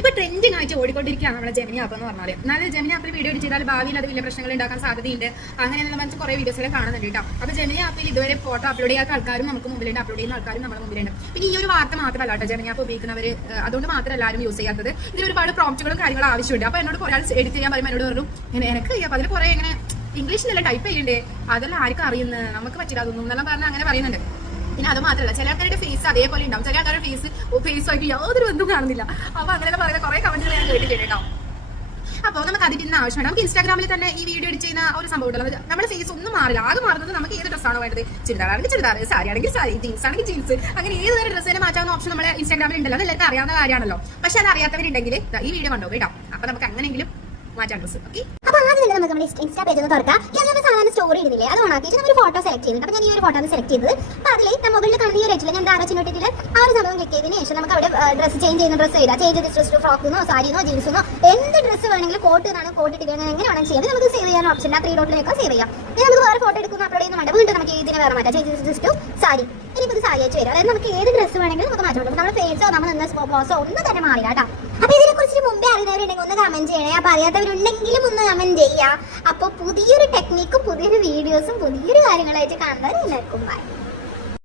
ഇപ്പൊ ട്രെൻഡിങ് ആയിട്ട് ഓടിക്കൊണ്ടിരിക്കുകയാണ് നമ്മുടെ ജെമിനി ആപ്പ് എന്ന് പറഞ്ഞാൽ. എന്നാൽ ജെമിനി ആപ്പിൽ വീഡിയോ എഡിറ്റ് ചെയ്താൽ ഭാവിയിൽ അത് വലിയ പ്രശ്നങ്ങൾ ഉണ്ടാക്കാൻ സാധ്യതയുണ്ട്. അങ്ങനെയുള്ള മറ്റ് കുറെ വീഡിയോസിലും കാണുന്നുണ്ട് കേട്ടോ. അപ്പൊ ജെമിനി ആപ്പിൽ ഇതുവരെ ഫോട്ടോ അപ്ലോഡ് ചെയ്യാത്ത ആൾക്കാരും നമുക്ക് മുമ്പിലുണ്ട്, അപ്ലോഡ് ചെയ്യുന്ന ആൾക്കാരും നമ്മുടെ മുമ്പിലുണ്ട്. പിന്നെ ഈ ഒരു വാർത്ത മാത്രമല്ല കേട്ടോ ജെമിനി ആപ്പ് ഉപയോഗിക്കുന്നവർ, അതുകൊണ്ട് മാത്രം എല്ലാവരും യൂസ് ചെയ്യാത്തത്. ഇതിൽ ഒരുപാട് പ്രോംപ്റ്റുകളും കാര്യങ്ങളും ആവശ്യമുണ്ട്. അപ്പൊ എന്നോട് കുറെ എഡിറ്റ് ചെയ്യാൻ പറയുമ്പോൾ എന്നോട് പറഞ്ഞു എനിക്ക് ചെയ്യാം, അതിൽ കുറെ ഇങ്ങനെ ഇംഗ്ലീഷിലല്ല ടൈപ്പ് ചെയ്യണ്ടേ, അതെല്ലാം ആർക്കും അറിയുന്നത്, നമുക്ക് പറ്റില്ല അതൊന്നും എന്നെല്ലാം പറഞ്ഞാൽ അങ്ങനെ പറയുന്നുണ്ട്. പിന്നെ അത് മാത്രമല്ല ചില ആൾക്കാരുടെ ഫേസ് അതേപോലെ ഉണ്ടാവും, ചില ആൾക്കാരുടെ ഫേസുമായിട്ട് യാതൊരു ബന്ധവും കാണുന്നില്ല. അപ്പൊ അങ്ങനെ പറയുന്ന കുറെ കമന്റുകൾ ഞാൻ കേട്ടിട്ടുണ്ട് കേട്ടോ. അപ്പോൾ നമുക്ക് അതിന്റെ ആവശ്യമാണ്. നമുക്ക് ഇൻസ്റ്റാഗ്രാമിൽ തന്നെ ഈ വീഡിയോ എഡിറ്റ് ചെയ്യുന്ന ഒരു സംഭവം ഉണ്ടല്ലോ, നമ്മുടെ ഫേസ് ഒന്നും മാറില്ല. ആകെ മാറുന്നത് നമുക്ക് ഏത് ഡ്രസ്സാണോ വേണ്ടത്, ചുരിദാറാണെങ്കിൽ ചുരിദാർ, സാരി ആണെങ്കിൽ സാരി, ജീൻസ് ആണെങ്കിൽ ജീൻസ്, അങ്ങനെ ഏത് തരം ഡ്രസ്സിനെ മാറ്റാവുന്ന ഓപ്ഷൻ നമ്മുടെ ഇൻസ്റ്റാഗ്രാമിൽ ഉണ്ടല്ലോ. അത് എല്ലാവർക്കും അറിയാവുന്ന കാര്യമാണല്ലോ. പക്ഷെ അത് അറിയാത്തവരുണ്ടെങ്കിൽ ഈ വീഡിയോ കണ്ടോ കേട്ടോ. അപ്പൊ നമുക്ക് അങ്ങനെയെങ്കിലും മാറ്റാൻ ഡ്രസ്സ്. ഓക്കെ, അപ്പൊ ആദ്യം തന്നെ നമുക്ക് നമ്മുടെ ഇൻസ്റ്റാ പേജ് ഒന്ന് തുറക്കാം. നമ്മൾ സാധാരണ സ്റ്റോറി ഇടുന്നില്ലേ, അത് ഓണാക്കിയിട്ട് നമ്മൾ ഫോട്ടോ സെലക്ട് ചെയ്യുന്നുണ്ട്. അപ്പൊ ഞാൻ ഈ ഒരു ഫോട്ടോ സെലക്ട് ചെയ്തത്. അപ്പൊ അതിൽ മുകളിൽ കാണുന്ന ഈ ഒരു എഡ്ജിൽ ഞാൻ ആരോ ചിഹ്നിട്ടിട്ട് ആ ഒരു സംഭവം ക്ലിക്ക് ചെയ്തതിന് ശേഷം നമുക്ക് അവിടെ ഡ്രസ്സ് ചേഞ്ച് ചെയ്യുന്ന ഡ്രസ്സ് ചെയ്താൽ ചേഞ്ച് ഡ്രസ് ഫ്രോക്കിനോ സാരിനോ ജീൻസിനോ എന്ത് ഡ്രസ്സ് വേണമെങ്കിലും കോട്ട് കാണാൻ കോട്ട് ഇട്ട് എങ്ങനെ വേണമെങ്കിൽ ചെയ്യാം. നമുക്ക് സേവ് ചെയ്യാൻ ഓപ്ഷൻ ആ 3 ഡോട്ടിലേക്കോ സേവ് ചെയ്യാം. ഇനി നമുക്ക് വേറെ ഫോട്ടോ എടുക്കുന്ന അപ്ലോഡ് ചെയ്യുന്ന വേണ്ട, വീണ്ടും നമുക്ക് ഇതിനെ വേറെ മാറ്റാം. Change dress to sari. ഇനിയിപ്പോൾ ഇത് സാരി അയച്ചു വരും. അതായത് നമുക്ക് ഏത് ഡ്രസ്സ് വേണമെങ്കിലും നമുക്ക് മാറ്റാൻ പറ്റും. നമ്മുടെ ഫേസോ നമ്മൾ നിന്ന പോസോ ഒന്നും തന്നെ മാറില്ല കേട്ടോ. അപ്പൊ ഇതിനെ കുറിച്ച് മുമ്പേ അറിയുന്നവരുണ്ടെങ്കിൽ ഒന്ന് കമന്റ് ചെയ്യണേ. അപ്പൊ അറിയാത്തവരുണ്ടെങ്കിലും ഒന്ന് കമന്റ് ചെയ്യാം. അപ്പോൾ പുതിയൊരു ടെക്നിക്കും പുതിയൊരു വീഡിയോസും പുതിയൊരു കാര്യങ്ങളായിട്ട് കാണുന്നവർ എല്ലാവർക്കും ബൈ.